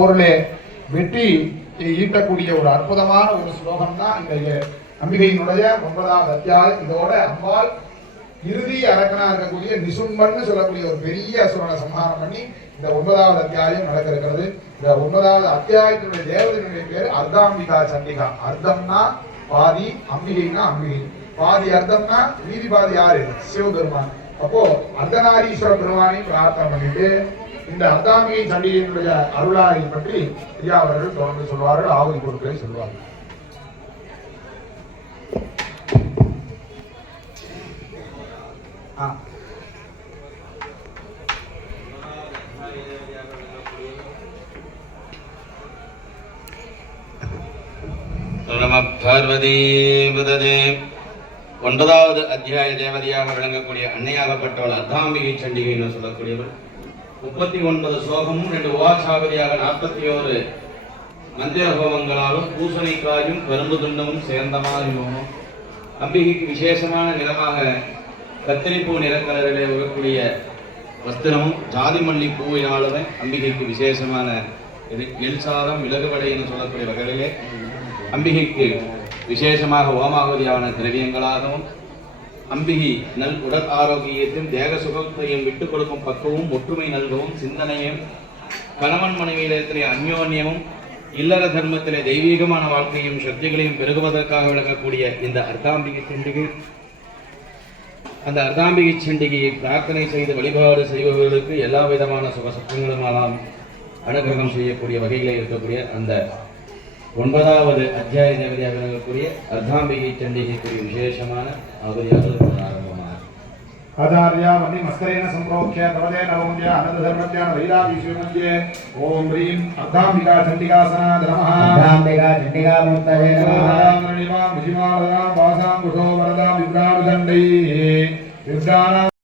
போரிலே வெற்றி ஈட்டக்கூடிய ஒரு அற்புதமான ஒரு ஸ்லோகம் தான் இந்த அம்பிகையினுடைய 9வது அத்தியாயம். இதோட அம்பாள் இறுதி அரக்கனா இருக்கக்கூடிய நிசும்பன்னு சொல்லக்கூடிய ஒரு பெரிய அசுரனை சம்ஹாரம் பண்ணி இந்த 9வது அத்தியாயம் நடக்க இருக்கிறது. இந்த 9வது அத்தியாயத்தினுடைய தேவதையினுடைய பேர் அர்த்தாம்பிகா சண்டிகா. அர்த்தம்னா பாதி, அம்பிகைனா அம்பிகை. பாதி அர்த்தம்னா மீதி பாதி யாரு? சிவபெருமான். அப்போ அர்த்தநாரீஸ்வர பெருமானை பிரார்த்தனை பண்ணிட்டு இந்த அர்த்தாம்பிகை சண்டிகையினுடைய அருளாரை பற்றி ஐயா அவர்கள் தொடர்ந்து சொல்வார்கள். ஆவதி பொருட்களை சொல்வார்கள். பார்வதி 9வது அத்தியாய தேவதையாக விளங்கக்கூடிய அன்னையாகப்பட்டவள் அர்த்தாம்பிகை சண்டிகை என்று சொல்லக்கூடியவள். 39 ஸ்லோகமும் 2 உவாசாவதியாக 41 மந்திர ஹோமங்களாலும் பூசணிக்காயும் கரும்பு துண்டமும் சேர்ந்த மாதிரி ஹோமம். அம்பிகைக்கு விசேஷமான நிறமாக கத்திரிப்பூ நிறக்கலரிலே உகக்கூடிய வஸ்திரமும் ஜாதி மல்லி பூவினாலுமே அம்பிகைக்கு விசேஷமான எல் சாதம் மிளகுவடை என்று சொல்லக்கூடிய வகையிலே அம்பிகைக்கு விசேஷமாக ஓமாகுதியான திரவியங்களாகவும் அம்பிகை நல் உடல் ஆரோக்கியத்தையும் தேக சுகத்தையும் விட்டுக் கொடுக்கும் பக்குவமும் ஒற்றுமை நல்கவும் சிந்தனையும் கணவன் மனைவியிலே அந்யோன்யமும் இல்லற தர்மத்திலே தெய்வீகமான வாழ்க்கையும் சக்திகளையும் பெருகுவதற்காக விளக்கக்கூடிய இந்த அர்த்தாம்பிகை சண்டிகை. அந்த அர்த்தாம்பிகை சண்டிகையை பிரார்த்தனை செய்து வழிபாடு செய்பவர்களுக்கு எல்லா விதமான சுகசக்திகளுமாலாம் அனுகிரகம் செய்யக்கூடிய வகையில் இருக்கக்கூடிய அந்த 9வது அத்தியாய தேவதையாக விளங்கக்கூடிய அர்த்தாம்பிகை சண்டிகைக்குரிய விசேஷமான ஆவதியாக ஆரம்பமாக आचार्या वन्नी मस्करेण संप्रोक्ष्य तवदे नवोन्द्य अनंत धर्मज्ञान वैरागीश्वरमध्ये ओम ह्रीं अर्धाम्बिका चण्डिकासना नमः. अर्धाम्बिका चण्डिका मूर्तये नमः. विजिमालदा वासां कुशो वरदा विभ्राणुदण्डैः विभ्राणा